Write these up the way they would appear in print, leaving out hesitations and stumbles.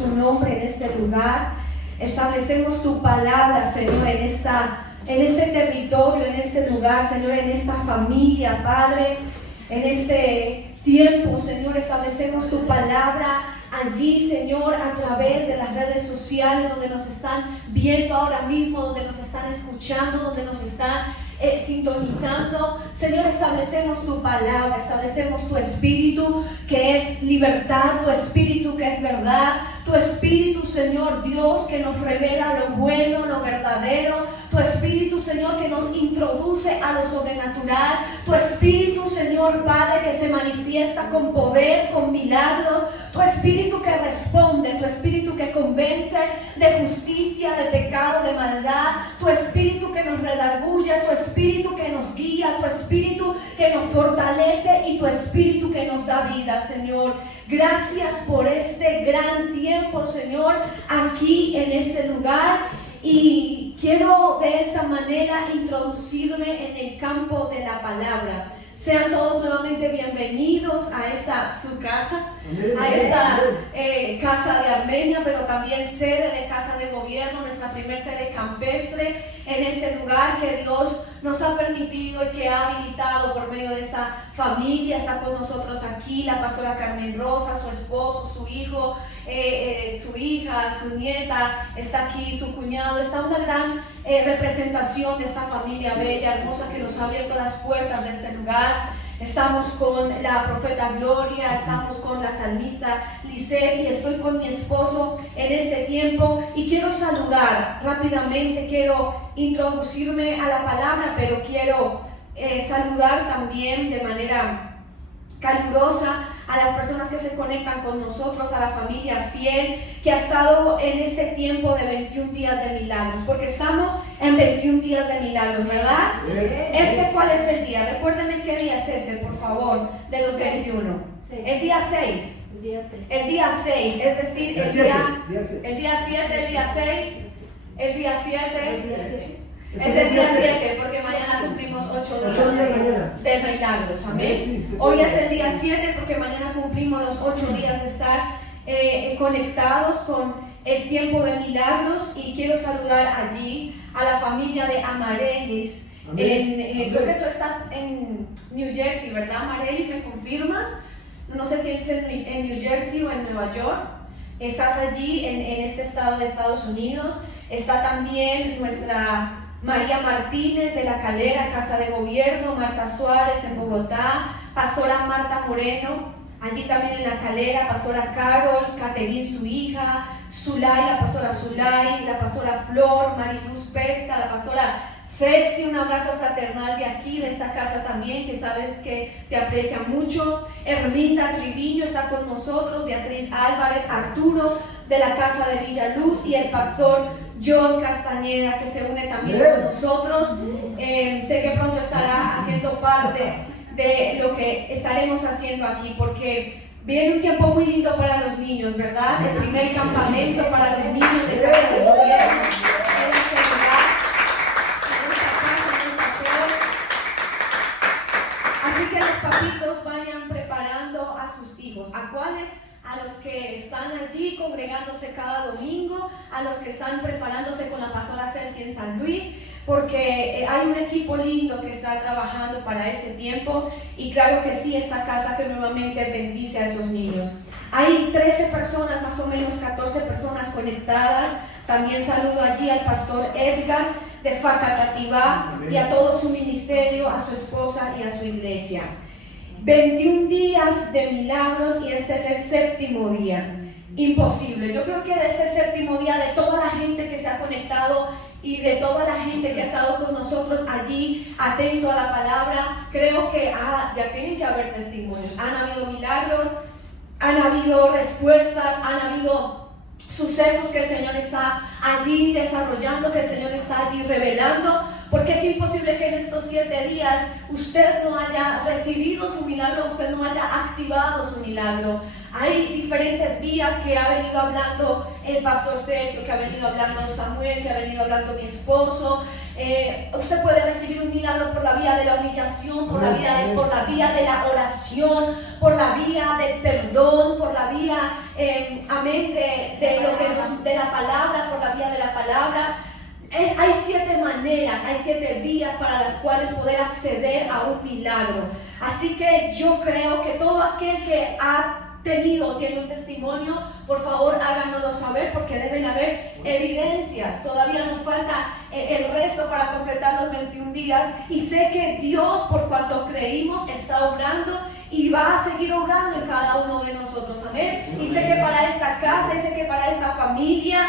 tu nombre en este lugar. Establecemos tu palabra, Señor, en este territorio, en este lugar, Señor, en esta familia, Padre, en este tiempo, Señor, establecemos tu palabra allí, Señor, a través de las redes sociales, donde nos están viendo ahora mismo, donde nos están escuchando, donde nos están sintonizando. Señor, establecemos tu palabra, establecemos tu espíritu que es libertad, tu espíritu que es verdad, tu espíritu, Señor Dios, que nos revela lo bueno, lo verdadero, tu espíritu, Señor, que nos introduce a lo sobrenatural, tu espíritu, Señor Padre, que se manifiesta con poder, con milagros, tu espíritu que responde, tu espíritu que convence de justicia, de pecado, de maldad, tu espíritu que nos redarguye, tu espíritu que nos guía, tu espíritu que nos fortalece y tu espíritu que nos da vida, Señor. Gracias por este gran tiempo, Señor, aquí en ese lugar. Y quiero de esa manera introducirme en el campo de la palabra. Sean todos nuevamente bienvenidos a esta su casa, a esta casa de Armenia, pero también sede de Casa de Gobierno, nuestra primer sede campestre en este lugar que Dios nos ha permitido y que ha habilitado por medio de esta familia. Está con nosotros aquí la pastora Carmen Rosa, su esposo, su hijo, su hija, su nieta, está aquí su cuñado. Está una gran representación de esta familia bella, hermosa, que nos ha abierto las puertas de este lugar. Estamos con la profeta Gloria, estamos con la salmista Lisette y estoy con mi esposo en este tiempo. Y quiero saludar rápidamente, quiero introducirme a la palabra, pero quiero saludar también de manera calurosa a las personas que se conectan con nosotros, a la familia fiel que ha estado en este tiempo de 21 días de milagros, porque estamos en 21 días de milagros, ¿verdad? ¿Cuál es el día? Recuérdenme qué día es ese, por favor, de los 21. El día 6. El día 6, es decir, el día 7, el día 6, el día 7. Es el día 7, porque mañana cumplimos 8 días de milagros, amén. Hoy es el día 7 porque mañana cumplimos los 8 días de estar conectados con el tiempo de milagros. Y quiero saludar allí a la familia de Amarelis. Creo que tú estás en New Jersey, ¿verdad, Amarelis? ¿Me confirmas? No sé si es en New Jersey o en Nueva York. Estás allí en este estado de Estados Unidos. Está también nuestra María Martínez de La Calera, Casa de Gobierno, Marta Suárez en Bogotá, pastora Marta Moreno, allí también en La Calera, pastora Carol, Caterín su hija, Zulay, la pastora Zulay, la pastora Flor, Mariluz Pesca, la pastora Celsi, un abrazo fraternal de aquí, de esta casa también, que sabes que te aprecia mucho. Ermita Triviño está con nosotros, Beatriz Álvarez, Arturo de la Casa de Villaluz y el pastor John Castañeda, que se une también con nosotros. Sé que pronto estará haciendo parte de lo que estaremos haciendo aquí, porque viene un tiempo muy lindo para los niños, ¿verdad? El primer campamento para los niños de Casa de Gobierno. Así que los papitos vayan preparando a sus hijos. ¿A cuáles? A los que están allí congregándose cada domingo, a los que están preparándose con la pastora Celsi en San Luis, porque hay un equipo lindo que está trabajando para ese tiempo. Y claro que sí, esta casa que nuevamente bendice a esos niños. Hay 13 personas, más o menos 14 personas conectadas. También saludo allí al pastor Edgar de Facatativá y a todo su ministerio, a su esposa y a su iglesia. 21 días de milagros y este es el séptimo día. Imposible. Yo creo que de este séptimo día, de toda la gente que se ha conectado y de toda la gente que ha estado con nosotros allí, atento a la palabra, creo que ya tienen que haber testimonios. Han habido milagros, han habido respuestas, han habido sucesos que el Señor está allí desarrollando, que el Señor está allí revelando, porque es imposible que en estos 7 días usted no haya recibido su milagro, usted no haya activado su milagro. Hay diferentes vías que ha venido hablando el pastor Sergio, que ha venido hablando Samuel, que ha venido hablando mi esposo. Usted puede recibir un milagro por la vía de la humillación, por la vía de la oración, por la vía del perdón, por la vía amén, de la palabra, por la vía de la palabra. Hay 7 maneras, hay 7 vías para las cuales poder acceder a un milagro. Así que yo creo que todo aquel que tiene un testimonio, por favor háganoslo saber, porque deben haber evidencias. Todavía nos falta el resto para completar los 21 días, y sé que Dios, por cuanto creímos, está obrando y va a seguir obrando en cada uno de nosotros, amén. Y sé que para esta casa, y sé que para esta familia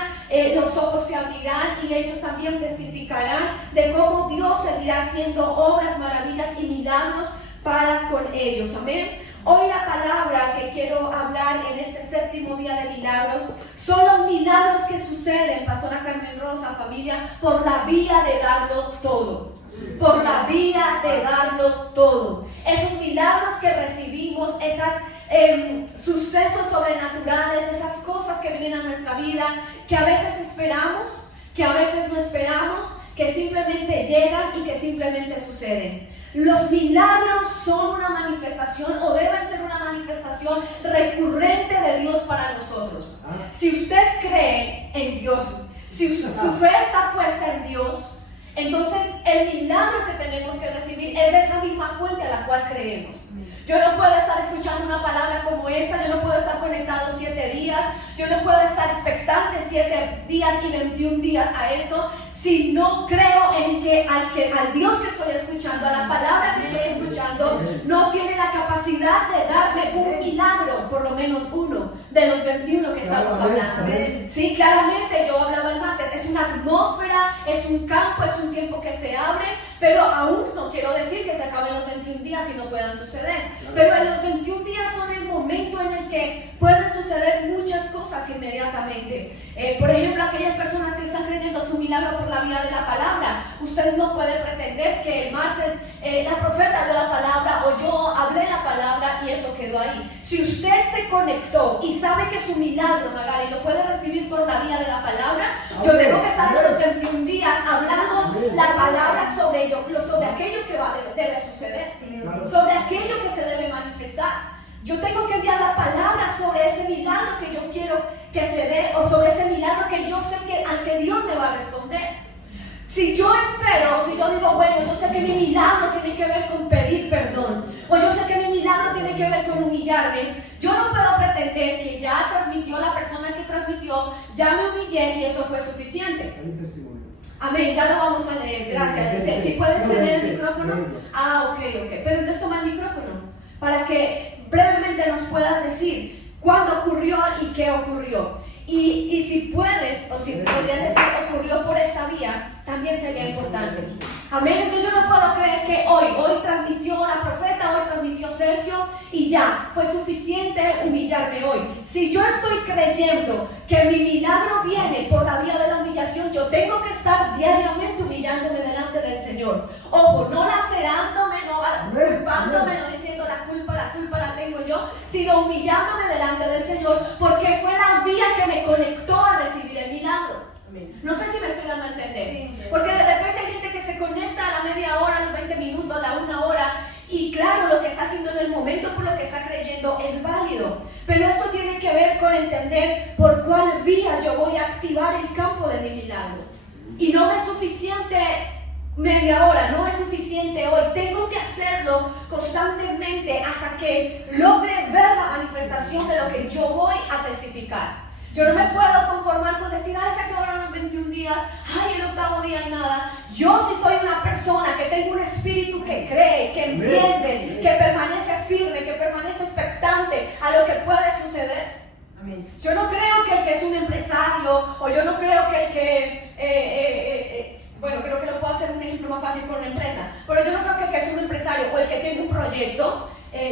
los ojos se abrirán y ellos también testificarán de cómo Dios seguirá haciendo obras, maravillas y milagros para con ellos, amén. Hoy la palabra que quiero hablar en este 7º día de milagros son los milagros que suceden, Pastora Carmen Rosa, familia, por la vía de darlo todo. Por la vía de darlo todo. Esos milagros que recibimos, esos sucesos sobrenaturales, esas cosas que vienen a nuestra vida, que a veces esperamos, que a veces no esperamos, que simplemente llegan y que simplemente suceden. Los milagros son una manifestación, o deben ser una manifestación recurrente de Dios para nosotros. Si usted cree en Dios, si su fe está puesta en Dios, entonces el milagro que tenemos que recibir es de esa misma fuente a la cual creemos. Yo no puedo estar escuchando una palabra como esta, yo no puedo estar conectado 7 días, yo no puedo estar expectante 7 días y 21 días a esto, si no creo en que al Dios que estoy escuchando, a la palabra que estoy escuchando, no tiene la capacidad de darme un milagro, por lo menos uno de los 21 que estamos hablando. Sí, claramente, yo hablaba el martes, es una atmósfera, es un campo, es un tiempo que se abre, pero aún no quiero decir que se acaben los 21 días y no puedan suceder. Pero en los 21 días son el momento en el que pueden suceder muchas cosas inmediatamente. Por ejemplo, aquellas personas que están creyendo su milagro por la vía de la palabra, usted no puede pretender que el martes la profeta dio la palabra o yo hablé la palabra y eso quedó ahí. Si usted se conectó y sabe que su milagro, Magali, lo puede recibir por la vía de la palabra, yo tengo que estar estos 21 días hablando la palabra sobre aquello que debe suceder, sobre aquello que se debe manifestar. Yo tengo que enviar la palabra sobre ese milagro que yo quiero que se dé, o sobre ese milagro que yo sé al que Dios me va a responder. Si yo espero, si yo digo, bueno, yo sé que mi milagro tiene que ver con pedir perdón, o yo sé que mi milagro tiene que ver con humillarme, yo no puedo pretender que ya transmitió la persona que transmitió, ya me humillé y eso fue suficiente. Hay un testimonio. Amén, ya lo vamos a leer, gracias. Si puedes tener el micrófono. Ok. Pero entonces toma el micrófono para que brevemente nos puedas decir cuándo ocurrió y qué ocurrió. Y si puedes, o si podrías decir ocurrió por esta vía, también sería importante. Amén. Entonces yo no puedo creer que hoy transmitió la profeta, hoy transmitió Sergio y ya, fue suficiente humillarme hoy. Si yo estoy creyendo que mi milagro viene por la vía de la humillación, yo tengo que estar diariamente humillándome delante del Señor. Ojo, no lacerándome, no culpándome, no diciendo la culpa la tengo yo, sino humillándome delante del Señor, porque fue la vía que me conectó a recibir el milagro. No sé si me estoy dando a entender, porque de repente hay gente que se conecta a la media hora, a los 20 minutos, a la 1 hora, y claro, lo que está haciendo en el momento por lo que está creyendo es válido, pero esto tiene que ver con entender por cuál vía yo voy a activar el campo de mi milagro. Y no es suficiente media hora, no es suficiente hoy, tengo que hacerlo constantemente hasta que logre ver la manifestación de lo que yo voy a testificar. Yo no me puedo conformar con decir, se acabaron los 21 días, el 8º día y nada. Yo sí soy una persona que tengo un espíritu que cree, que entiende, que permanece firme, que permanece expectante a lo que puede suceder. Amén. Yo no creo que el que es un empresario, o yo no creo que el que, creo que lo puedo hacer un ejemplo más fácil con una empresa, pero yo no creo que el que es un empresario o el que tiene un proyecto,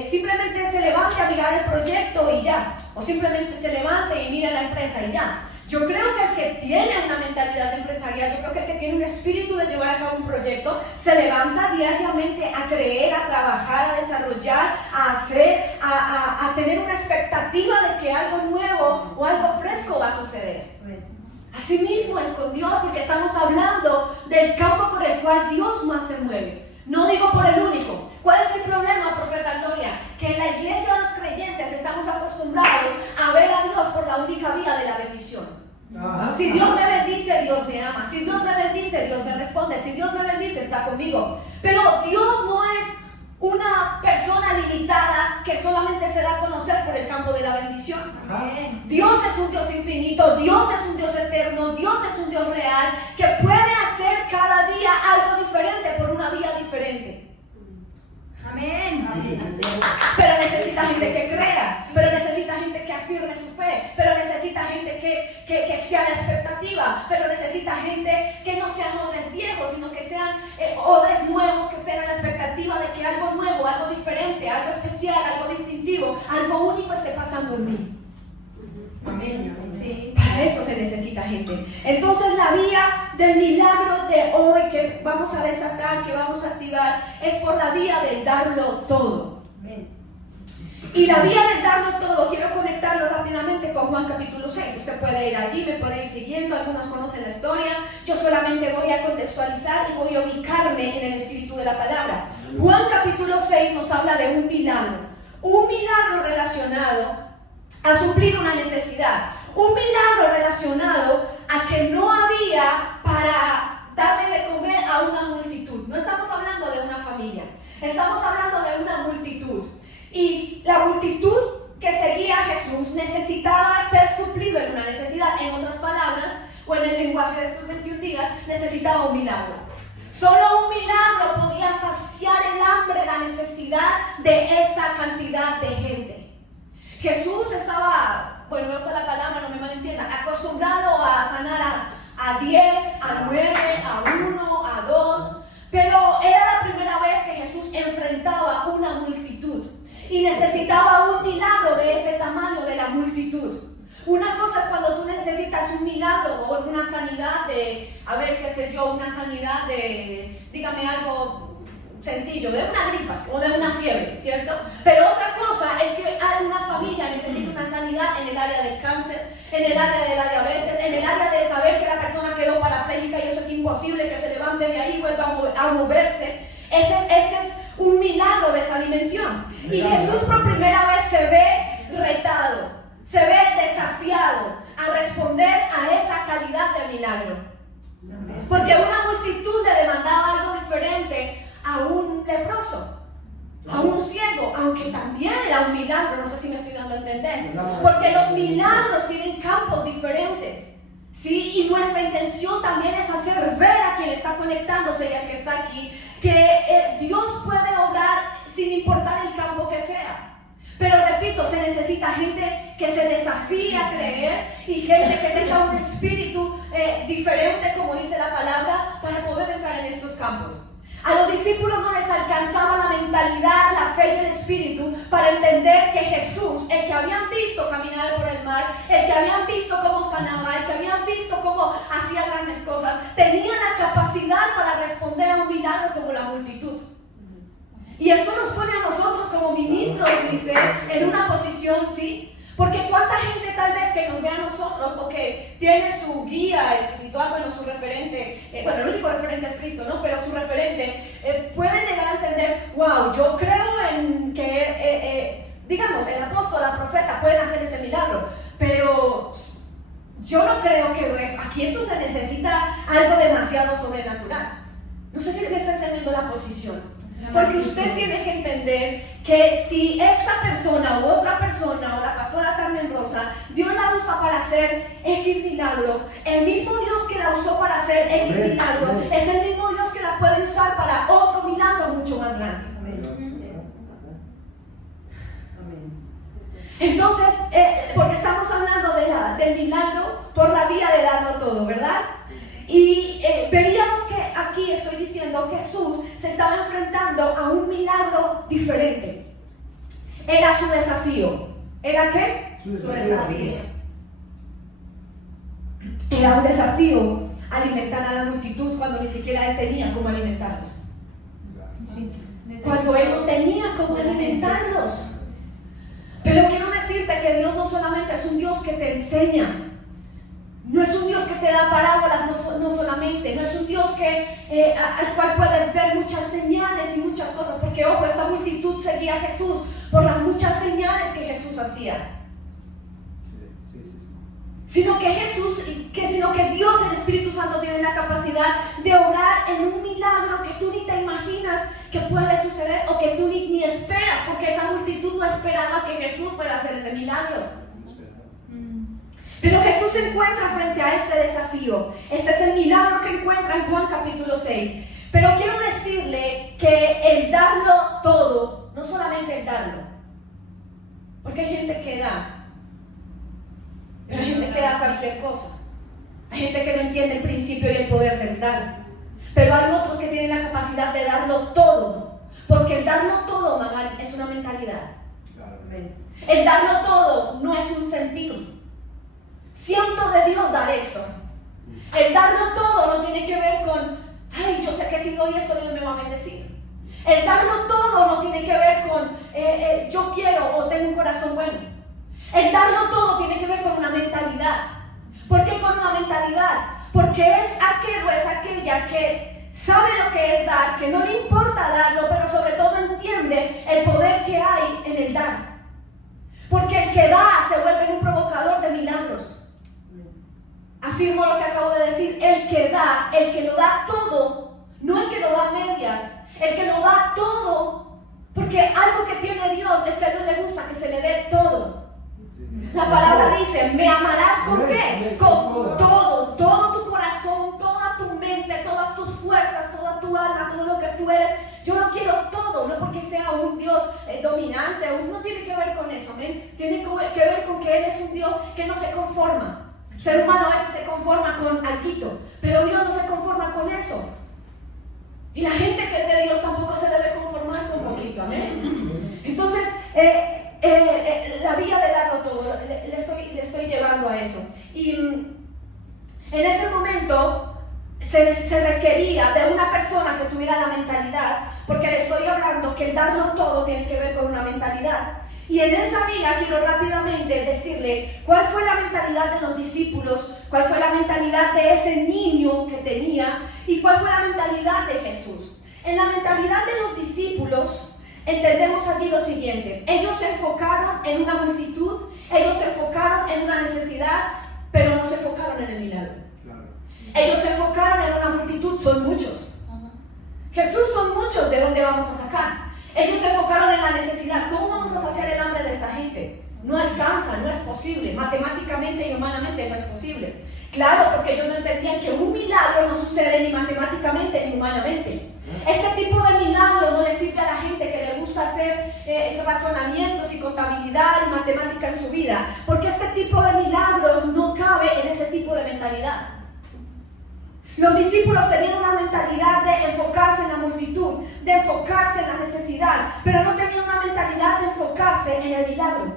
simplemente se levante a mirar el proyecto y ya, o simplemente se levante y mire la empresa y ya. Yo creo que el que tiene una mentalidad empresarial, yo creo que el que tiene un espíritu de llevar a cabo un proyecto, se levanta diariamente a creer, a trabajar, a desarrollar, a hacer, a tener una expectativa de que algo nuevo o algo fresco va a suceder. Así mismo es con Dios, porque estamos hablando del campo por el cual Dios más se mueve. No digo por el único. ¿Cuál es el problema, profeta Gloria? Que en la iglesia de los creyentes estamos acostumbrados a ver a Dios Si Dios me bendice, Dios me ama. Si Dios me bendice, Dios me responde. Si Dios me bendice, está conmigo. Pero Dios no es una persona limitada que solamente se da a conocer por el campo de la bendición. Dios es un Dios infinito, Dios es un Dios eterno, Dios es un Dios real que puede hacer cada día algo diferente por una vía diferente. Amén. Pero necesita gente que crea, pero necesita gente que afirme su fe, pero necesita gente que esté a la expectativa, pero necesita gente que no sean odres viejos, sino que sean odres nuevos, que estén a la expectativa de que algo nuevo, algo diferente, algo especial, algo distintivo, algo único esté pasando en mí. Amén. Sí. Para eso se necesita gente. Entonces la vía del milagro de hoy que vamos a desatar, que vamos a activar, es por la vía del darlo todo. Amén. Y la vía del darlo todo, quiero conectarlo rápidamente con Juan capítulo 6. Usted puede ir allí, me puede ir siguiendo, algunos conocen la historia. Yo solamente voy a contextualizar y voy a ubicarme en el espíritu de la palabra. Juan capítulo 6 nos habla de un milagro relacionado a suplir una necesidad, un milagro relacionado a que no había para darle de comer a una multitud. No estamos hablando de una familia, estamos hablando de una multitud. Y la multitud que seguía a Jesús necesitaba ser suplido en una necesidad. En otras palabras, o en el lenguaje de estos 21 días, necesitaba un milagro. Solo un milagro podía saciar el hambre, la necesidad de esa cantidad de gente. Jesús estaba, bueno, voy a usar la palabra, no me malentiendan, acostumbrado a sanar a 10, a 9, a 1, a 2, pero era la primera vez que Jesús enfrentaba una multitud y necesitaba un milagro de ese tamaño de la multitud. Una cosa es cuando tú necesitas un milagro o una sanidad de, una sanidad de, dígame algo sencillo, de una gripa o de una fiebre, ¿cierto? Pero otra cosa es que una familia necesita una sanidad en el área del cáncer, en el área de la diabetes, en el área de saber que la persona quedó parapléjica y eso es imposible que se levante de ahí y vuelva a moverse. Ese es un milagro de esa dimensión. Y Jesús por primera vez se ve retado, se ve desafiado a responder a esa calidad de milagro. Porque una multitud le demandaba algo diferente a un leproso, a un ciego, aunque también era un milagro. No sé si me estoy dando a entender, porque los milagros tienen campos diferentes, ¿sí? Y nuestra intención también es hacer ver a quien está conectándose y al que está aquí que Dios puede obrar sin importar el campo que sea. Pero repito, se necesita gente que se desafíe a creer y gente que tenga un espíritu diferente, como dice la palabra, para poder entrar en estos campos. A los discípulos no les alcanzaba la mentalidad, la fe y el espíritu para entender que Jesús, el que habían visto caminar por el mar, el que habían visto cómo sanaba, el que habían visto cómo hacía grandes cosas, tenía la capacidad para responder a un milagro como la multitud. Y esto nos pone a nosotros como ministros, dice, en una posición, ¿sí? Porque cuánta gente tal vez que nos ve a nosotros o que tiene su guía espiritual, bueno, su referente, bueno, el único referente es Cristo, ¿no? Pero su referente puede llegar a entender, wow, yo creo en que, digamos, el apóstol, la profeta pueden hacer este milagro, pero yo no creo que aquí esto se necesita algo demasiado sobrenatural. No sé si me está entendiendo la posición. Porque usted tiene que entender que si esta persona u otra persona o la pastora Carmen Rosa, Dios la usa para hacer X milagro, el mismo Dios que la usó para hacer X milagro es el mismo Dios que la puede usar para otro milagro mucho más grande. Entonces, porque estamos hablando del milagro por la vía de darlo todo, ¿verdad? Y veíamos que aquí estoy diciendo Jesús se estaba enfrentando a un milagro diferente. Era su desafío. ¿Era qué? Su desafío. Era un desafío alimentar a la multitud cuando ni siquiera él tenía cómo alimentarlos. Cuando él no tenía cómo alimentarlos. Pero quiero decirte que Dios no solamente es un Dios que te enseña. No es un Dios que te da parábolas, no solamente. No es un Dios al cual puedes ver muchas señales y muchas cosas. Porque, ojo, esta multitud seguía a Jesús por las muchas señales que Jesús hacía. sino que Dios, el Espíritu Santo, tiene la capacidad de obrar en un milagro que tú ni te imaginas que puede suceder o que tú ni esperas, porque esa multitud no esperaba que Jesús fuera a hacer ese milagro. Pero Jesús se encuentra frente a este desafío. Este es el milagro que encuentra en Juan capítulo 6. Pero quiero decirle que el darlo todo, no solamente el darlo, porque hay gente que da, pero hay gente que da cualquier cosa. Hay gente que no entiende el principio y el poder del dar. Pero hay otros que tienen la capacidad de darlo todo. Porque el darlo todo, Magali, es una mentalidad. El darlo todo no es un sentido. Siento de Dios dar esto. El darlo todo no tiene que ver con, ay, yo sé que si doy esto Dios me va a bendecir. El darlo todo no tiene que ver con, yo quiero o tengo un corazón bueno. El darlo todo tiene que ver con una mentalidad. ¿Por qué con una mentalidad? Porque es aquel o es aquella que sabe lo que es dar, que no le importa darlo, pero sobre todo entiende el poder que hay en el dar. Porque el que da se vuelve un provocador de milagros. Afirmo lo que acabo de decir: el que da, el que lo da todo, no el que lo da a medias, el que lo da todo, porque algo que tiene Dios es que a Dios le gusta que se le dé todo. La palabra dice: me amarás ¿con qué? Con todo, todo tu corazón, toda tu mente, todas tus fuerzas, toda tu alma, todo lo que tú eres. Yo lo quiero todo, no porque sea un Dios dominante, no tiene que ver con eso, ¿ven? Tiene que ver con que Él es un Dios que no se conforma. El ser humano a veces se conforma con alguito, pero Dios no se conforma con eso. Y la gente que es de Dios tampoco se debe conformar con poquito, ¿amén? Entonces, la vía de darlo todo, le estoy llevando a eso. Y en ese momento se requería de una persona que tuviera la mentalidad, porque le estoy hablando que el darlo todo tiene que ver con una mentalidad. Y en esa vía quiero rápidamente decirle cuál fue la mentalidad de los discípulos, cuál fue la mentalidad de ese niño que tenía y cuál fue la mentalidad de Jesús. En la mentalidad de los discípulos entendemos allí lo siguiente: ellos se enfocaron en una multitud, ellos se enfocaron en una necesidad, pero no se enfocaron en el milagro. Ellos se enfocaron en una multitud, son muchos. Jesús, son muchos, ¿de dónde vamos a sacar? Ellos se enfocaron en la necesidad. ¿Cómo vamos a saciar el hambre de esta gente? No alcanza, no es posible, matemáticamente y humanamente no es posible. Claro, porque ellos no entendían que un milagro no sucede ni matemáticamente ni humanamente. Este tipo de milagro no le sirve a la gente que le gusta hacer razonamientos y contabilidad y matemática en su vida, porque este tipo de milagros no cabe en ese tipo de mentalidad. Los discípulos tenían una mentalidad de enfocarse en la multitud, de enfocarse en la necesidad, pero no tenían una mentalidad de enfocarse en el milagro.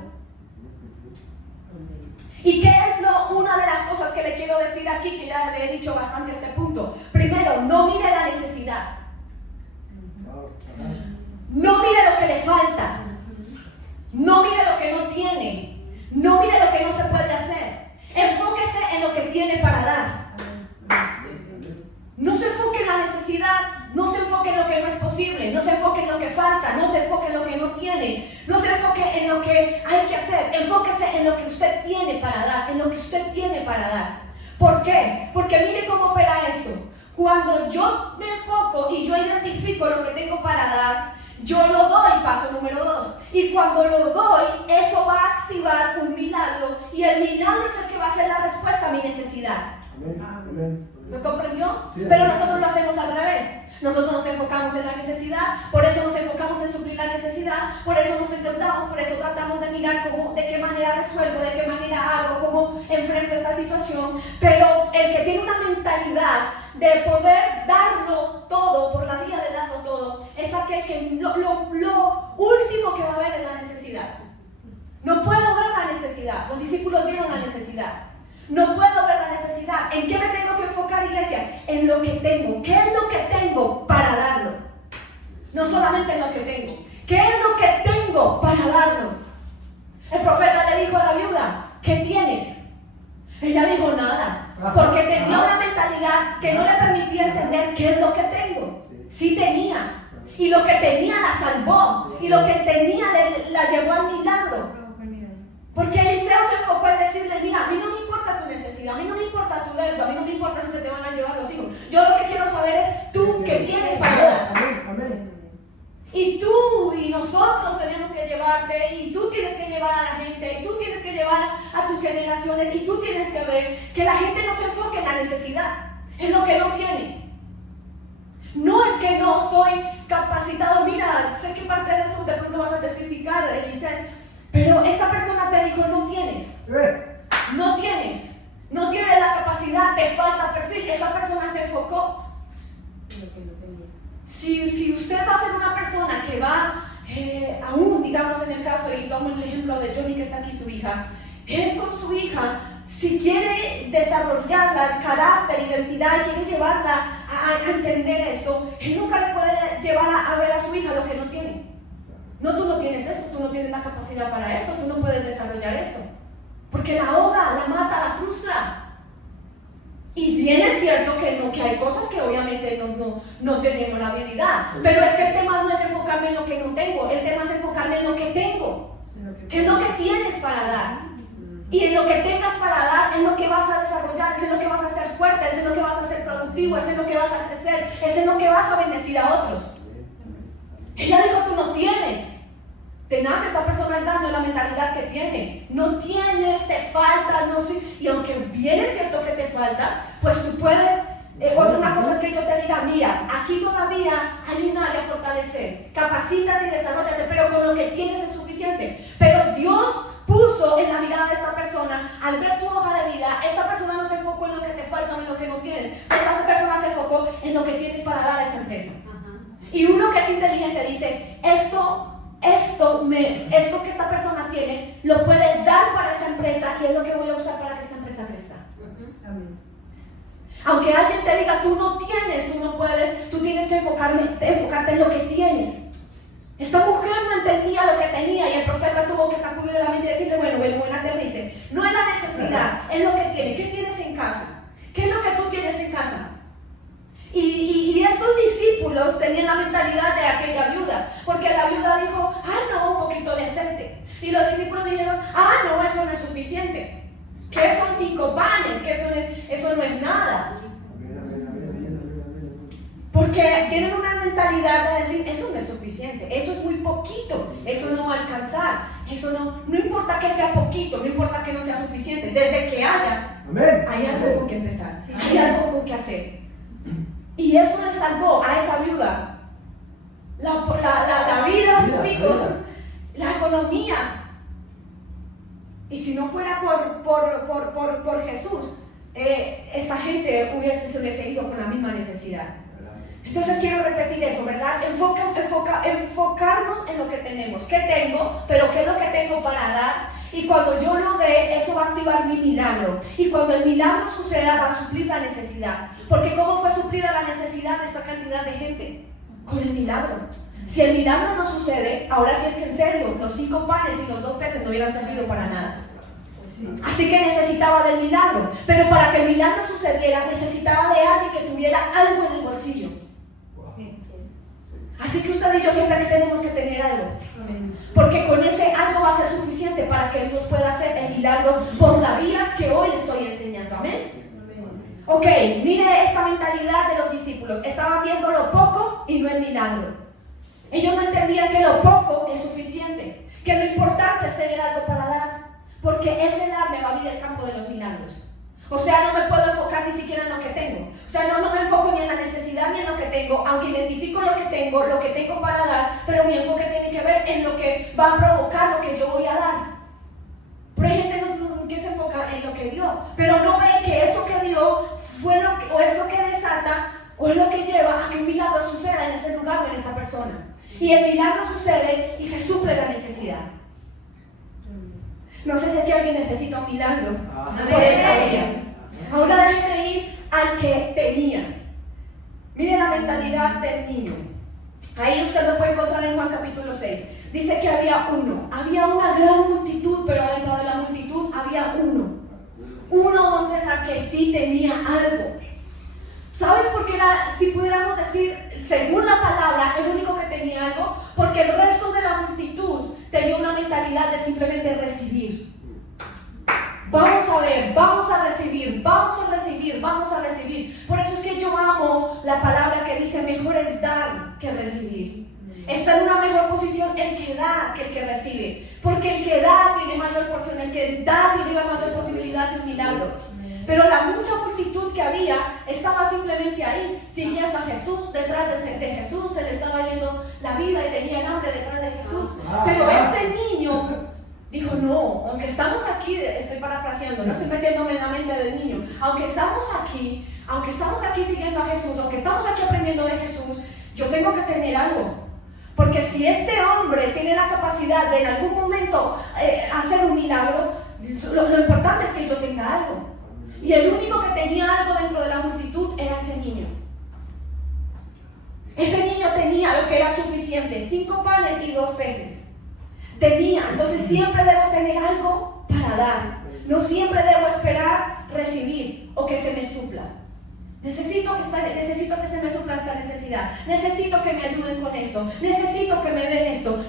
¿Y qué es una de las cosas que le quiero decir aquí, que ya le he dicho bastante a este punto? Primero, no mire la necesidad. No mire lo que le falta. No mire lo que no tiene. No mire lo que no se puede hacer. Enfóquese en lo que tiene para dar. No se enfoque en la necesidad, no se enfoque en lo que no es posible, no se enfoque en lo que falta, no se enfoque en lo que no tiene, no se enfoque en lo que hay que hacer, enfóquese en lo que usted tiene para dar, en lo que usted tiene para dar. ¿Por qué? Porque mire cómo opera esto. Cuando yo me enfoco y yo identifico lo que tengo para dar, yo lo doy, paso número 2. Y cuando lo doy, eso va a activar un milagro, y el milagro es el que va a ser la respuesta a mi necesidad. Amén. ¿Lo comprendió? Sí. Pero nosotros lo hacemos al revés. Nosotros nos enfocamos en la necesidad, por eso nos enfocamos en suplir la necesidad, por eso nos endeudamos, por eso tratamos de mirar de qué manera resuelvo, de qué manera hago, cómo enfrento esta situación. Pero el que tiene una mentalidad de poder darlo todo, por la vía de darlo todo, es aquel que lo último que va a ver es la necesidad. No puedo ver la necesidad. Los discípulos vieron la necesidad. No puedo ver la necesidad. ¿En qué me tengo que enfocar, iglesia? En lo que tengo. ¿Qué es lo que tengo para darlo? No solamente en lo que tengo. ¿Qué es lo que tengo para darlo? El profeta le dijo a la viuda: ¿qué tienes? Ella dijo: nada. Porque tenía una mentalidad que no le permitía entender qué es lo que tengo. Sí tenía. Y lo que tenía la salvó. Y lo que tenía la llevó al milagro. Porque Eliseo se enfocó en decirle: mira, a mí no me importa tu generaciones, y tú tienes que ver que la gente no se enfoque en la necesidad, en lo que no tiene. No es que no soy capacitado. Mira, sé que parte de eso de pronto vas a testificar, Eliseo, pero esta persona te dijo: no tienes, no tienes la capacidad, te falta perfil. Esta persona se enfocó en lo que no tenía. Si usted va a ser una persona que va, aún digamos en el caso, y tomo el ejemplo de Johnny que está aquí, su hija, él con su hija, si quiere desarrollarla, el carácter, identidad, y quiere llevarla a entender esto, él nunca le puede llevar a ver a su hija lo que no tiene. No, tú no tienes esto, tú no tienes la capacidad para esto, tú no puedes desarrollar esto, porque la ahoga, la mata, la frustra. Y bien es cierto que hay cosas que obviamente no tenemos la habilidad, pero es que el tema no es enfocarme en lo que no tengo, el tema es enfocarme en lo que tengo. ¿Qué es lo que tienes para dar? Y en lo que tengas para dar es lo que vas a desarrollar, es en lo que vas a ser fuerte, es en lo que vas a ser productivo, es en lo que vas a crecer, es en lo que vas a bendecir a otros. Ella dijo: tú no tienes. Te nace esta persona dando la mentalidad que tiene. No tienes, te falta, no sé. Y aunque bien es cierto que te falta, pues tú puedes. Otra cosa es que yo te diga: mira, aquí todavía hay un área a fortalecer. Capacítate y desarrollate, pero con lo que tienes es suficiente. Pero Dios puso en la mirada de esta persona, al ver tu hoja de vida, esta persona no se enfocó en lo que te falta o en lo que no tienes. Esta persona se enfocó en lo que tienes para dar a esa empresa. Y uno que es inteligente dice: esto que esta persona tiene, lo puede dar para esa empresa, y es lo que voy a usar para que esta empresa crezca. Aunque alguien te diga: tú no tienes, tú no puedes, tú tienes que enfocarte en lo que tienes. Esta mujer no entendía lo que tenía, y el profeta tuvo que sacudirle la mente y decirle: bueno, aterrice. No es la necesidad, es lo que tiene. ¿Qué tienes en casa? ¿Qué es lo que tú tienes en casa? Y estos discípulos tenían la mentalidad de aquella viuda, porque la viuda dijo: no, un poquito de aceite. Y los discípulos dijeron: no, eso no es suficiente. ¿Qué son 5 panes? Que eso no es nada. Porque tienen una mentalidad de decir: eso no es suficiente, eso es muy poquito, eso no va a alcanzar, eso no importa que sea poquito, no importa que no sea suficiente, desde que haya, hay algo con que empezar, hay algo con que hacer. Y eso le salvó a esa viuda la vida de sus hijos, la economía. Y si no fuera por Jesús, esta gente se hubiese ido con la misma necesidad. Entonces quiero repetir eso, ¿verdad? Enfocarnos en lo que tenemos. ¿Qué tengo? Pero ¿qué es lo que tengo para dar? Y cuando yo lo dé, eso va a activar mi milagro. Y cuando el milagro suceda, va a suplir la necesidad. Porque ¿cómo fue suplida la necesidad de esta cantidad de gente? Con el milagro. Si el milagro no sucede, ahora sí es que en serio, los 5 panes y los 2 peces no hubieran servido para nada. Así que necesitaba del milagro. Pero para que el milagro sucediera, necesitaba de alguien que tuviera algo en el bolsillo. Así que usted y yo siempre tenemos que tener algo, porque con ese algo va a ser suficiente para que Dios pueda hacer el milagro por la vía que hoy le estoy enseñando. Amén. Ok, mire esta mentalidad de los discípulos. Estaban viendo lo poco y no el milagro. Ellos no entendían que lo poco es suficiente, que lo importante es tener algo para dar, porque ese dar me va a abrir el campo de los milagros. O sea, no me puedo enfocar ni siquiera en lo que tengo. O sea, no me enfoco ni en la necesidad ni en lo que tengo, aunque identifico lo que tengo para dar, pero mi enfoque tiene que ver en lo que va a provocar lo que yo voy a dar. Pero hay gente que se enfoca en lo que dio, pero no ve que eso que dio fue o es lo que desata, o es lo que lleva a que un milagro suceda en ese lugar o en esa persona. Y el milagro sucede y se suple la necesidad. No sé si aquí alguien necesita un milagro por esta vía. Ahora déjenme ir al que tenía. Miren la mentalidad del niño. Ahí usted lo puede encontrar en Juan capítulo 6. Dice que había uno. Había una gran multitud, pero dentro de la multitud había uno. Uno, César, que sí tenía algo. ¿Sabes por qué era, si pudiéramos decir, según la palabra, el único que tenía algo? Porque el resto de la multitud tenía una mentalidad de simplemente recibir. Vamos a ver, vamos a recibir. Por eso es que yo amo la palabra que dice: mejor es dar que recibir. Está en una mejor posición el que da que el que recibe. Porque el que da tiene mayor porción, el que da tiene la mayor posibilidad Pero la mucha multitud que había estaba simplemente ahí, siguiendo a Jesús, detrás de Jesús, se le estaba yendo la vida y tenían hambre detrás de Jesús. Pero este niño dijo, no, aunque estamos aquí, estoy parafraseando, no estoy metiéndome en la mente del niño, aunque estamos aquí siguiendo a Jesús, aunque estamos aquí aprendiendo de Jesús, yo tengo que tener algo. Porque si este hombre tiene la capacidad de en algún momento hacer un milagro, lo importante es que yo tenga algo. Y el único que tenía algo dentro de la multitud era ese niño. Ese niño tenía lo que era suficiente, 5 panes y 2 peces. Tenía, entonces siempre debo tener algo para dar. No siempre debo esperar recibir o que se me supla. Necesito que se me supla esta necesidad. Necesito que me ayuden con esto. Necesito que me den esto.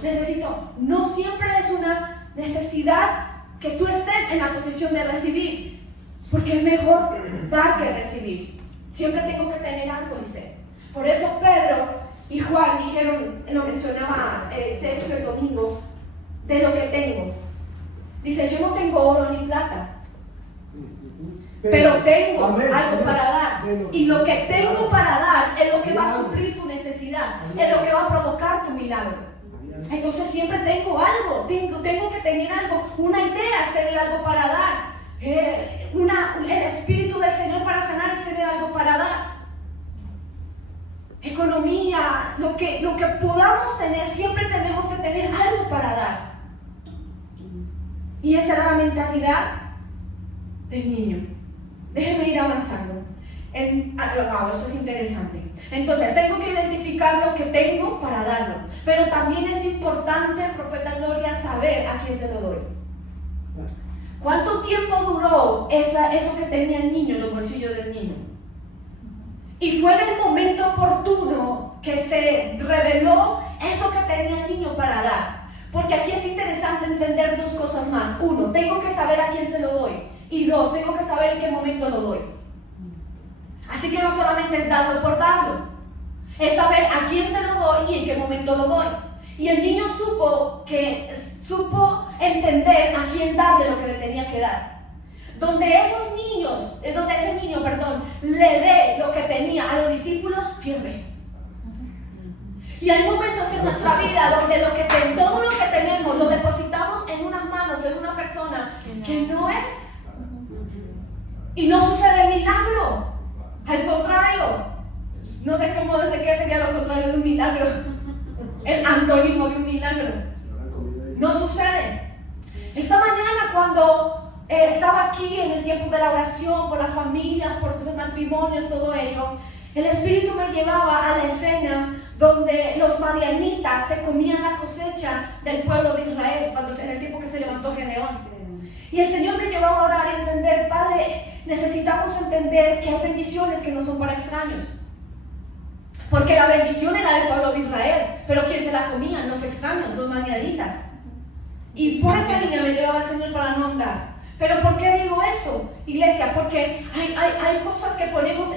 No siempre es una necesidad que tú estés en la posición de recibir, porque es mejor dar que recibir. Siempre tengo que tener algo, dice. Por eso Pedro y Juan dijeron, lo mencionaba Sergio el domingo, de lo que tengo. Dice, yo no tengo oro ni plata, pero tengo algo para dar. Y lo que tengo para dar es lo que va a suplir tu necesidad, es lo que va a provocar tu milagro. Entonces siempre tengo algo, tengo que tener algo. Una idea es tener algo para dar. El Espíritu del Señor para sanar es tener algo para dar. Economía, lo que podamos tener, siempre tenemos que tener algo para dar. Y esa era la mentalidad del niño. Déjenme ir avanzando. Esto es interesante. Entonces, tengo que identificar lo que tengo para darlo. Pero también es importante, profeta Gloria, saber a quién se lo doy. ¿Cuánto tiempo duró eso que tenía el niño en los bolsillos del niño? Y fue en el momento oportuno que se reveló eso que tenía el niño para dar. Porque aquí es interesante entender 2 cosas más. 1, tengo que saber a quién se lo doy. Y 2, tengo que saber en qué momento lo doy. Así que no solamente es darlo por darlo, es saber a quién se lo doy y en qué momento lo doy. Y el niño supo entender a quién darle lo que le tenía que dar. Donde ese niño le dé lo que tenía a los discípulos, pierde. Y hay momentos en nuestra vida donde todo lo que tenemos lo depositamos en unas manos o en una persona que no es. Y no sucede milagro. Al contrario, no sé qué sería lo contrario de un milagro. El antónimo de un milagro. No sucede. Esta mañana cuando estaba aquí en el tiempo de la oración por las familias, por los matrimonios, todo ello, el Espíritu me llevaba a la escena donde los madianitas se comían la cosecha del pueblo de Israel en el tiempo que se levantó Gedeón. Y el Señor me llevaba a orar y a entender, Padre, necesitamos entender que hay bendiciones que no son para extraños. Porque la bendición era del pueblo de Israel, pero ¿quién se la comían? Los extraños, los madianitas. Y por esa línea me llevaba el Señor para no andar. ¿Pero por qué digo esto, iglesia? Porque hay cosas que ponemos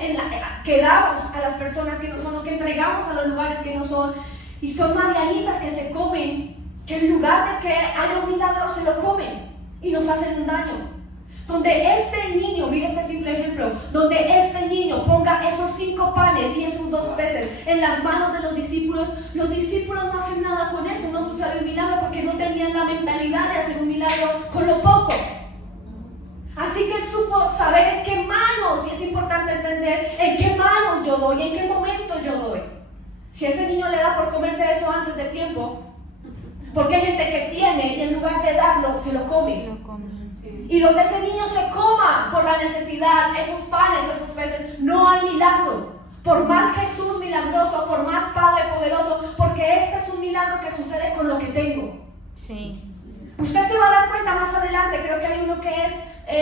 que damos a las personas que no son, o que entregamos a los lugares que no son, y son madianitas que se comen, que en lugar de que haya un milagro se lo comen y nos hacen un daño. Donde este niño, mire este simple ejemplo, donde este niño ponga esos 5 panes y esos 2 peces en las manos de los discípulos no hacen nada con eso, no sucede un milagro porque no tenían la mentalidad de hacer un milagro con lo poco. Así que él supo saber en qué manos, y es importante entender en qué manos yo doy, en qué momento yo doy. Si ese niño le da por comerse eso antes de tiempo, porque hay gente que tiene y en lugar de darlo, se lo come. Y donde ese niño se coma por la necesidad, esos panes, esos peces, no hay milagro. Por más Jesús milagroso, por más Padre poderoso, porque este es un milagro que sucede con lo que tengo. Sí. Usted se va a dar cuenta más adelante, creo que hay uno que es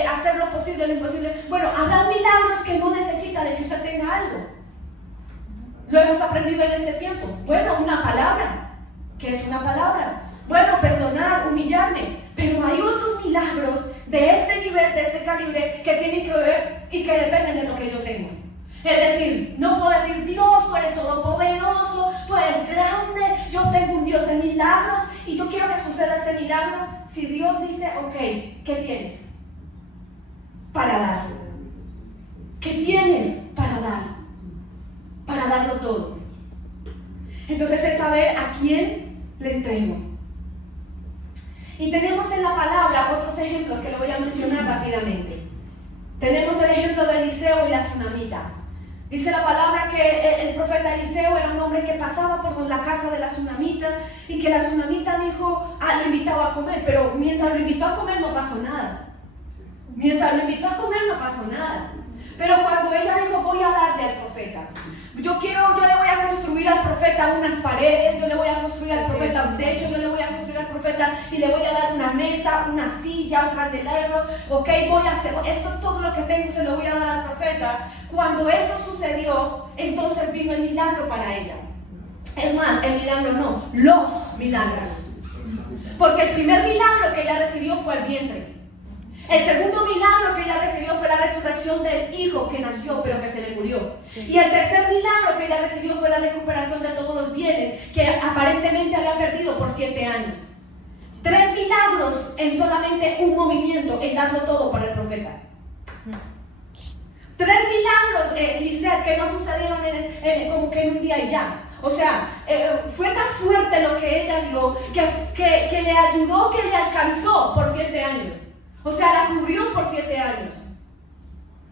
hacer lo posible, lo imposible. Bueno, habrá milagros que no necesitan de que usted tenga algo. Lo hemos aprendido en este tiempo. Bueno, una palabra. ¿Qué es una palabra? Bueno, perdonar, humillarme. Pero hay otros milagros de este nivel, de este calibre, que tienen que ver y que dependen de lo que yo tengo. Es decir, no puedo decir, Dios, tú eres todopoderoso, tú eres grande, yo tengo un Dios de milagros y yo quiero que suceda ese milagro. Si Dios dice, ok, ¿qué tienes para dar? rápidamente. Tenemos el ejemplo de Eliseo y la tsunamita. Dice la palabra que el profeta Eliseo era un hombre que pasaba por la casa de la tsunamita y que la tsunamita dijo, lo invitaba a comer, pero mientras lo invitó a comer no pasó nada. Mientras lo invitó a comer no pasó nada. Pero cuando ella dijo, voy a darle al profeta, yo le voy a construir al profeta unas paredes, yo le voy a construir al profeta un techo, yo le voy a construir al profeta y le voy a dar una mesa, una silla, un candelabro, ok, voy a hacer, esto es todo lo que tengo, se lo voy a dar al profeta. Cuando eso sucedió, entonces vino el milagro para ella. Es más, el milagro no, los milagros. Porque el primer milagro que ella recibió fue el vientre. El segundo milagro que ella recibió fue la resurrección del hijo que nació pero que se le murió. Y el tercer milagro que ella recibió fue la recuperación de todos los bienes que aparentemente había perdido por 7 años. 3 milagros en solamente un movimiento, en darlo todo para el profeta. 3 milagros, Lisette, que no sucedieron como que en un día y ya. O sea, fue tan fuerte lo que ella dio que le ayudó, que le alcanzó por 7 años. O sea, la cubrió por 7 años.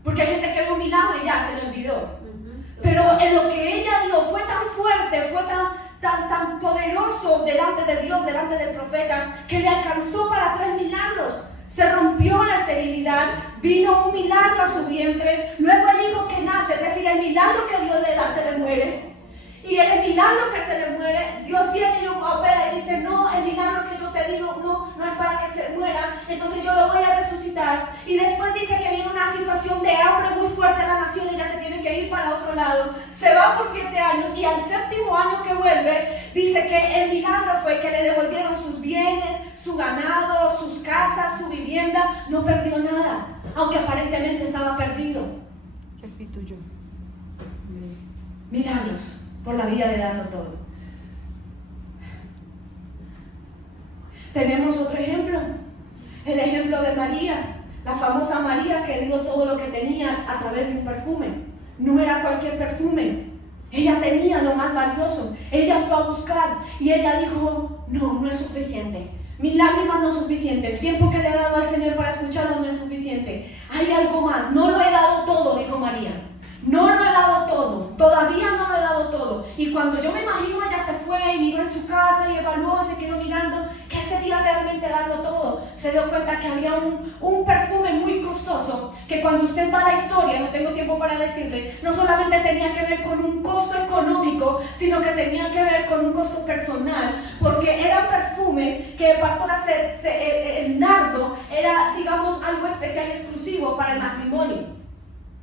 Porque hay gente que ve un milagro y ya se le olvidó. Pero en lo que ella dio fue tan fuerte, fue tan poderoso delante de Dios, delante del profeta, que le alcanzó para 3 milagros. Se rompió la esterilidad, vino un milagro a su vientre, luego el hijo que nace, es decir, el milagro que Dios le da se le muere. Y en el milagro que se le muere, Dios viene y lo opera y dice, no, el milagro que yo te digo no es para que se muera, entonces yo lo voy a resucitar. Y después dice que viene una situación de hambre muy fuerte en la nación y ya se tiene que ir para otro lado. Se va por 7 años y al 7º año que vuelve, dice que el milagro fue que le devolvieron sus bienes, su ganado, sus casas, su vivienda. No perdió nada, aunque aparentemente estaba perdido. Restituyó. Milagros por la vida de darlo todo. Tenemos otro ejemplo, el ejemplo de María, la famosa María que dio todo lo que tenía a través de un perfume. No era cualquier perfume, ella tenía lo más valioso. Ella fue a buscar y ella dijo, no es suficiente. Mis lágrimas no es suficiente, el tiempo que le he dado al Señor para escucharlo no es suficiente. Hay algo más, no lo he dado todo, dijo María. No lo he dado todo, todavía no lo he dado todo. Y cuando yo me imagino, ella se fue y miró en su casa y evaluó, se quedó mirando qué sería realmente darlo todo. Se dio cuenta que había un perfume muy costoso, que cuando usted va a la historia, no tengo tiempo para decirle, no solamente tenía que ver con un costo económico, sino que tenía que ver con un costo personal, porque eran perfumes que, pastora, el nardo era, digamos, algo especial, exclusivo para el matrimonio,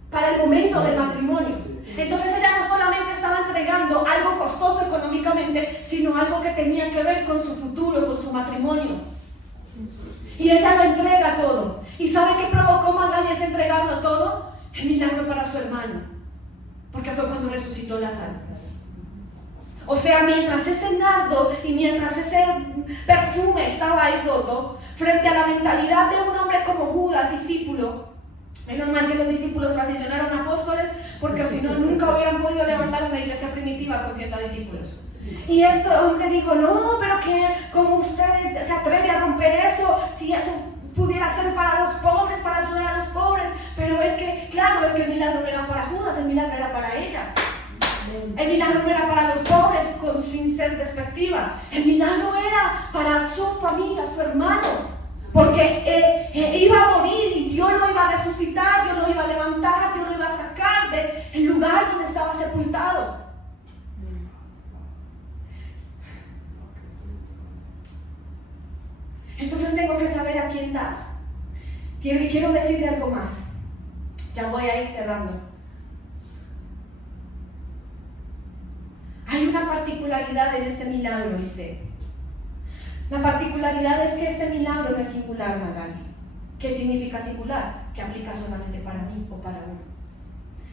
para el momento del matrimonio. Entonces ella no solamente estaba entregando algo costoso económicamente, sino algo que tenía que ver con su futuro, con su matrimonio. Y ella lo entrega todo. ¿Y sabe qué provocó Magalia ese entregarlo todo? El milagro para su hermano, porque fue cuando resucitó Lázaro. O sea, mientras ese nardo y mientras ese perfume estaba ahí roto, frente a la mentalidad de un hombre como Judas, discípulo, menos mal que los discípulos transicionaron a apóstoles, porque si no, nunca hubieran podido levantar una iglesia primitiva con 100 discípulos. Y este hombre dijo, no, pero que como usted se atreve a romper eso, si eso pudiera ser para los pobres, para ayudar a los pobres. Pero es que, claro, es que el milagro no era para Judas, el milagro era para ella. El milagro no era para los pobres, sin ser despectiva. El milagro era para su familia, su hermano. Porque iba a morir y Dios lo iba a resucitar, Dios lo iba a levantar, Dios lo iba a sacar del lugar donde estaba sepultado. Entonces tengo que saber a quién dar. Quiero decirle algo más. Ya voy a ir cerrando. Hay una particularidad en este milagro, Eliseo. La particularidad es que este milagro no es singular, Magali. ¿Qué significa singular? Que aplica solamente para mí o para uno.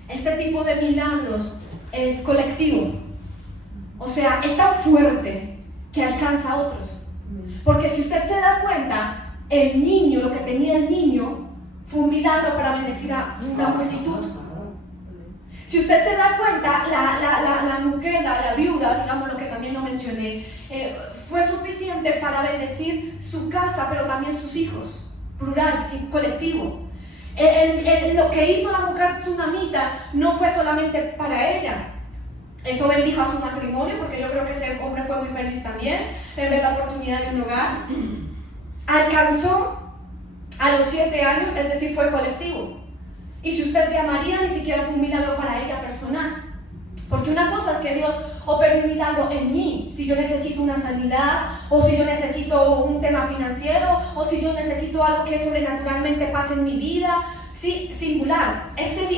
Este tipo de milagros es colectivo. O sea, es tan fuerte que alcanza a otros. Porque si usted se da cuenta, el niño, lo que tenía el niño, fue un milagro para bendecir a una multitud. Si usted se da cuenta, la mujer, la viuda, digamos lo que también lo mencioné, fue suficiente para bendecir su casa, pero también sus hijos, plural, colectivo. Lo que hizo la mujer tsunamita no fue solamente para ella. Eso bendijo a su matrimonio, porque yo creo que ese hombre fue muy feliz también en ver la oportunidad de un hogar. Alcanzó a los 7 años, es decir, fue colectivo. Y si usted ve a María, ni siquiera fue un milagro para ella personal. Porque una cosa es que Dios opere un milagro en mí, si yo necesito una sanidad, o si yo necesito un tema financiero, o si yo necesito algo que sobrenaturalmente pase en mi vida. Sí, singular. Estos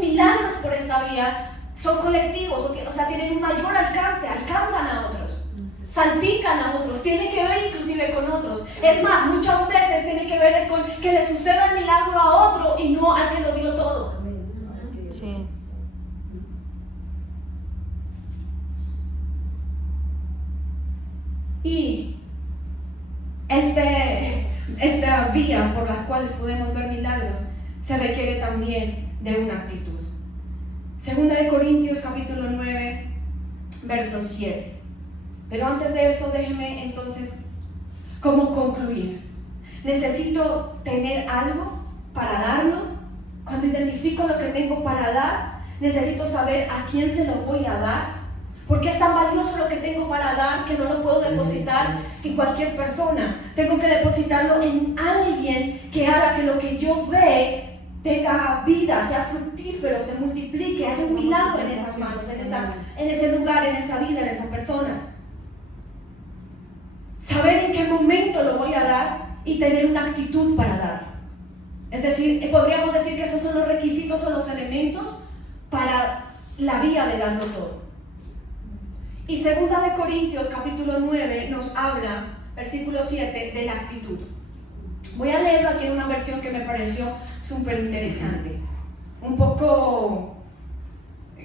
milagros por esta vía son colectivos, o sea, tienen un mayor alcance, alcanzan a otros, salpican a otros, tienen que ver inclusive con otros. Es más, muchas veces tiene que ver es con que le suceda el milagro a otro y no al que lo dio todo. Sí. Y esta vía por las cuales podemos ver milagros se requiere también de una actitud. Segunda de Corintios capítulo 9 verso 7. Pero antes de eso déjeme entonces cómo concluir. Necesito tener algo para darlo. Cuando identifico lo que tengo para dar, necesito saber a quién se lo voy a dar. Porque es tan valioso lo que tengo para dar que no lo puedo depositar en cualquier persona. Tengo que depositarlo en alguien que haga que lo que yo dé tenga vida, sea fructífero, se multiplique, haya un milagro en esas manos, en ese lugar, en esa vida, en esas personas. Saber en qué momento lo voy a dar y tener una actitud para dar. Es decir, podríamos decir que esos son los requisitos o los elementos para la vía de darlo todo. Y segunda de Corintios capítulo 9 nos habla, versículo 7, de la actitud. Voy a leerlo aquí en una versión que me pareció súper interesante. Un poco,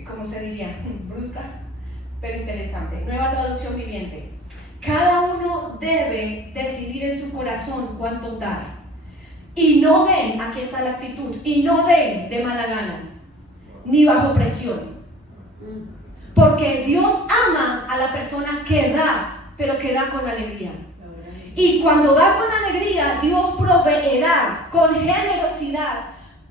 ¿cómo se diría? Brusca, pero interesante. Nueva traducción viviente. Cada uno debe decidir en su corazón cuánto dar. Y no den, aquí está la actitud, y no den de mala gana, ni bajo presión. Porque Dios ama a la persona que da, pero que da con alegría. Y cuando da con alegría, Dios proveerá con generosidad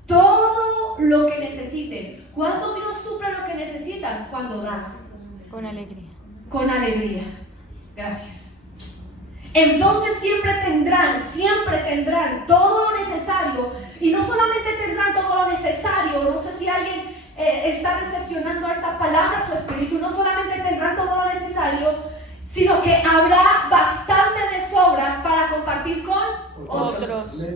todo lo que necesiten. ¿Cuándo Dios suple lo que necesitas? Cuando das. Con alegría. Con alegría. Gracias. Entonces siempre tendrán todo lo necesario. Y no solamente tendrán todo lo necesario, no sé si alguien está recepcionando a esta palabra, su espíritu, no solamente tendrán todo lo necesario, sino que habrá bastante de sobra para compartir con otros.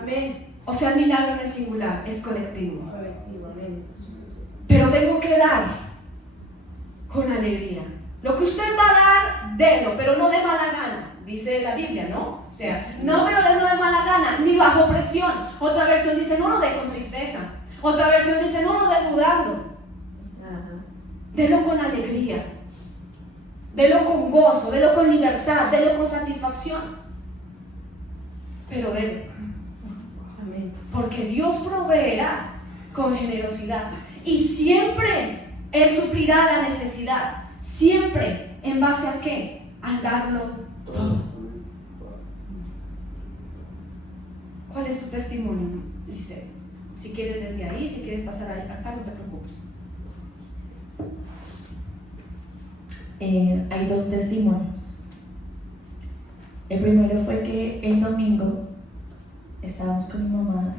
Amén. O sea, el milagro no es singular, es colectivo. Pero tengo que dar con alegría. Lo que usted va a dar, délo, pero no de mala gana, dice la Biblia, ¿no? O sea, no, pero no de mala gana, ni bajo presión. Otra versión dice, no lo dé con tristeza. Otra versión dice, no lo dé dudando. Delo con alegría. Delo con gozo, delo con libertad, delo con satisfacción. Pero delo. Amén. Porque Dios proveerá con generosidad. Y siempre Él suplirá la necesidad. Siempre. ¿En base a qué? Al darlo todo. ¿Cuál es tu testimonio, Lisette? Si quieres desde ahí, si quieres pasar acá, no te preocupes. Hay 2 testimonios. El primero fue que el domingo estábamos con mi mamá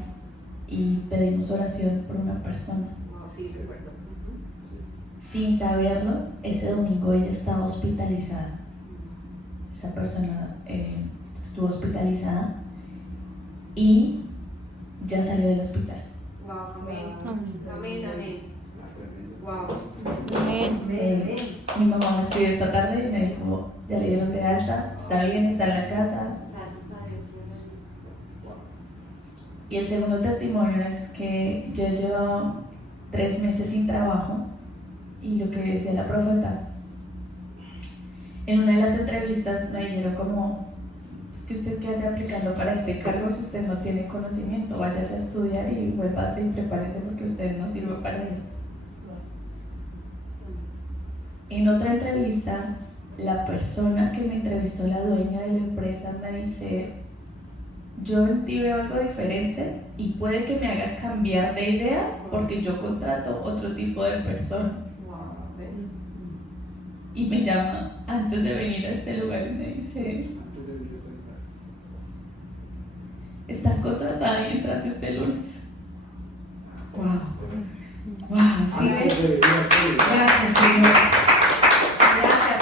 y pedimos oración por una persona. Sin saberlo, ese domingo ella estaba hospitalizada. Esa persona estuvo hospitalizada y ya salió del hospital. Wow, amén. Amén, amén. Wow. Amén. Mi mamá me escribió esta tarde y me dijo, ya le dieron de alta, está bien, está en la casa. Gracias a Dios. Y el segundo testimonio es que yo llevo 3 meses sin trabajo y lo que decía la profeta, en una de las entrevistas me dijeron como, es que usted qué hace aplicando para este cargo si usted no tiene conocimiento, váyase a estudiar y vuelva y prepárese porque usted no sirve para esto. En otra entrevista, la persona que me entrevistó, la dueña de la empresa, me dice, yo en ti veo algo diferente y puede que me hagas cambiar de idea porque yo contrato otro tipo de persona. Y me llama antes de venir a este lugar y me dice, estás contratada y entras este lunes. Wow. Wow, ¿sí ves? Gracias, Señor. Gracias,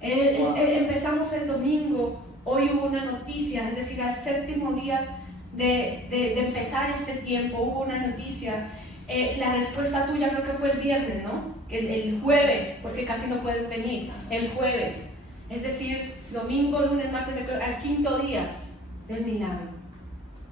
Padre. Empezamos el domingo, hoy hubo una noticia, es decir, al séptimo día de empezar este tiempo, hubo una noticia. La respuesta tuya creo que fue el viernes, ¿no? El jueves, porque casi no puedes venir, el jueves. Es decir, domingo, lunes, martes, miércoles, al quinto día del milagro.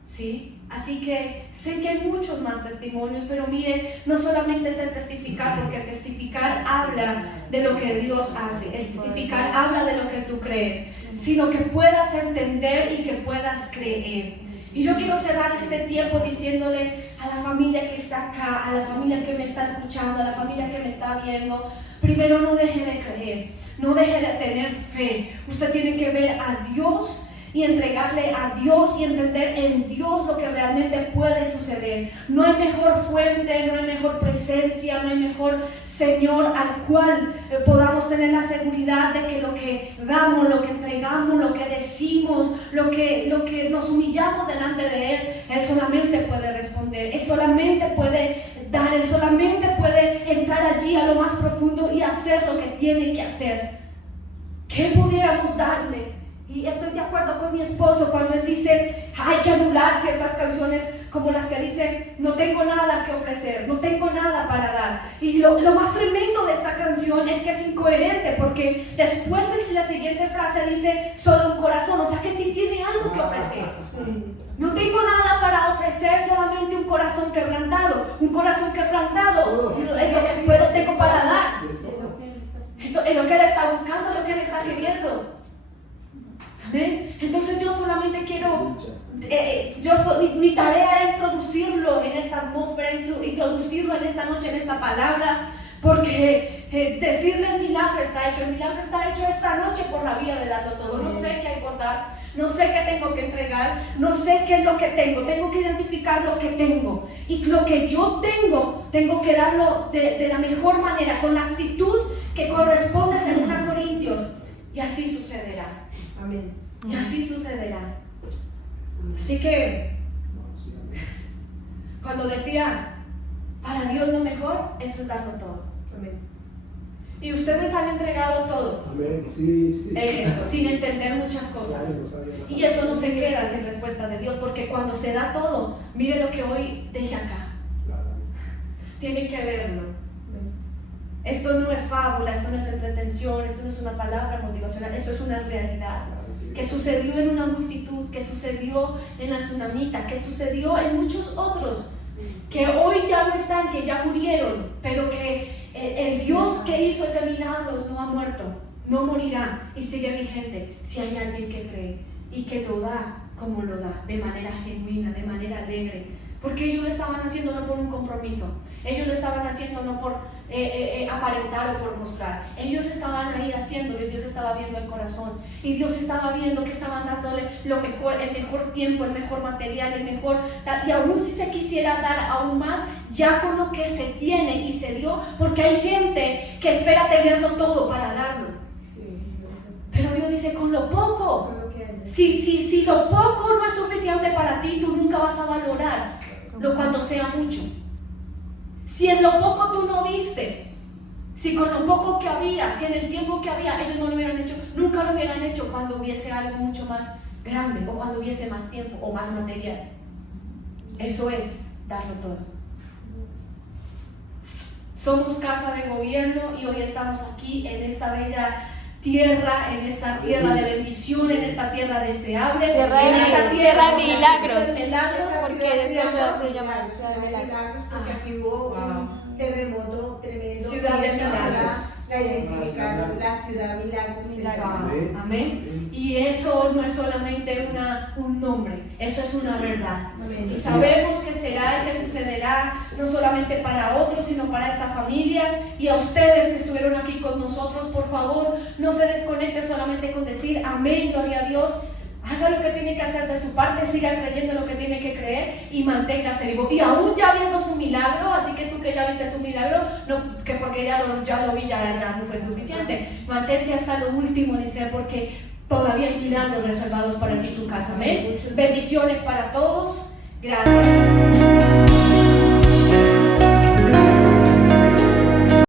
¿Sí? Así que sé que hay muchos más testimonios, pero miren, no solamente es el testificar, porque el testificar habla de lo que Dios hace, el testificar habla de lo que tú crees, sino que puedas entender y que puedas creer. Y yo quiero cerrar este tiempo diciéndole a la familia que está acá, a la familia que me está escuchando, a la familia que me está viendo, primero no deje de creer, no deje de tener fe. Usted tiene que ver a Dios y entregarle a Dios y entender en Dios lo que realmente puede suceder. No hay mejor fuente, no hay mejor presencia, no hay mejor Señor al cual podamos tener la seguridad de que lo que damos, lo que entregamos, lo que decimos, lo que nos humillamos delante de Él solamente puede responder, Él solamente puede dar, Él solamente puede entrar allí a lo más profundo y hacer lo que tiene que hacer. ¿Qué pudiéramos darle? Y estoy de acuerdo con mi esposo cuando él dice hay que anular ciertas canciones como las que dicen no tengo nada que ofrecer, no tengo nada para dar. Y lo más tremendo de esta canción es que es incoherente, porque después en la siguiente frase dice solo un corazón, o sea que sí tiene algo que ofrecer. No tengo nada para ofrecer, solamente un corazón quebrantado. Un corazón quebrantado es lo que tengo para dar. Es lo que él está buscando, lo que él está queriendo. Amén. Entonces yo solamente quiero, mi tarea era introducirlo en esta atmósfera, introducirlo en esta noche, en esta palabra, porque decirle el milagro está hecho esta noche por la vía de darlo todo. No sé qué hay por dar, no sé qué tengo que entregar, no sé qué es lo que tengo que identificar lo que tengo, y lo que yo tengo que darlo de la mejor manera, con la actitud que corresponde según a Corintios, y así sucederá. Amén. Y así sucederá. Así que cuando decía para Dios lo mejor, eso es darlo todo. Amén. Y ustedes han entregado todo. Amén. Sí. Esto, sin entender muchas cosas. Y eso no se queda sin respuesta de Dios, porque cuando se da todo, mire lo que hoy dije acá. Tiene que verlo. Esto no es fábula, esto no es entretención, esto no es una palabra motivacional, esto es una realidad que sucedió en una multitud, que sucedió en la tsunamita, que sucedió en muchos otros, que hoy ya no están, que ya murieron, pero que el Dios que hizo ese milagro no ha muerto, no morirá y sigue vigente si hay alguien que cree y que lo da como lo da, de manera genuina, de manera alegre, porque ellos lo estaban haciendo no por un compromiso, ellos lo estaban haciendo no por aparentar o por mostrar, ellos estaban ahí haciéndolo y Dios estaba viendo el corazón y Dios estaba viendo que estaban dándole lo mejor, el mejor tiempo, el mejor material, el mejor, y aún si se quisiera dar aún más, ya con lo que se tiene y se dio, porque hay gente que espera tenerlo todo para darlo, pero Dios dice con lo poco, si lo poco no es suficiente para ti, tú nunca vas a valorar lo cuando sea mucho. Si en lo poco tú no diste, si con lo poco que había, si en el tiempo que había, ellos no lo hubieran hecho, nunca lo hubieran hecho cuando hubiese algo mucho más grande o cuando hubiese más tiempo o más material. Eso es darlo todo. Somos casa de gobierno y hoy estamos aquí en esta bella tierra, en esta tierra de bendición, en esta tierra deseable, Tierra en de esta tierra de milagros. porque Esta ciudad se llama Ciudad de Milagros, porque aquí hubo un terremoto tremendo. Ciudad de y esta Milagros. ciudad la identificaron, la ciudad Milagros. Amén. Y eso no es solamente un nombre, eso es una verdad. Y sabemos que será y que sucederá no solamente para otros, sino para esta familia. Y a ustedes que estuvieron aquí con nosotros, por favor, no se desconecte solamente con decir amén, gloria a Dios. haga lo que tiene que hacer de su parte, siga creyendo lo que tiene que creer y manténgase vivo. Y aún ya viendo su milagro, así que tú que ya viste tu milagro, no, que porque ya lo vi, ya no fue suficiente. Mantente hasta lo último, dice, porque todavía hay milagros reservados para ti y tu casa. Amén. Bendiciones para todos. Gracias.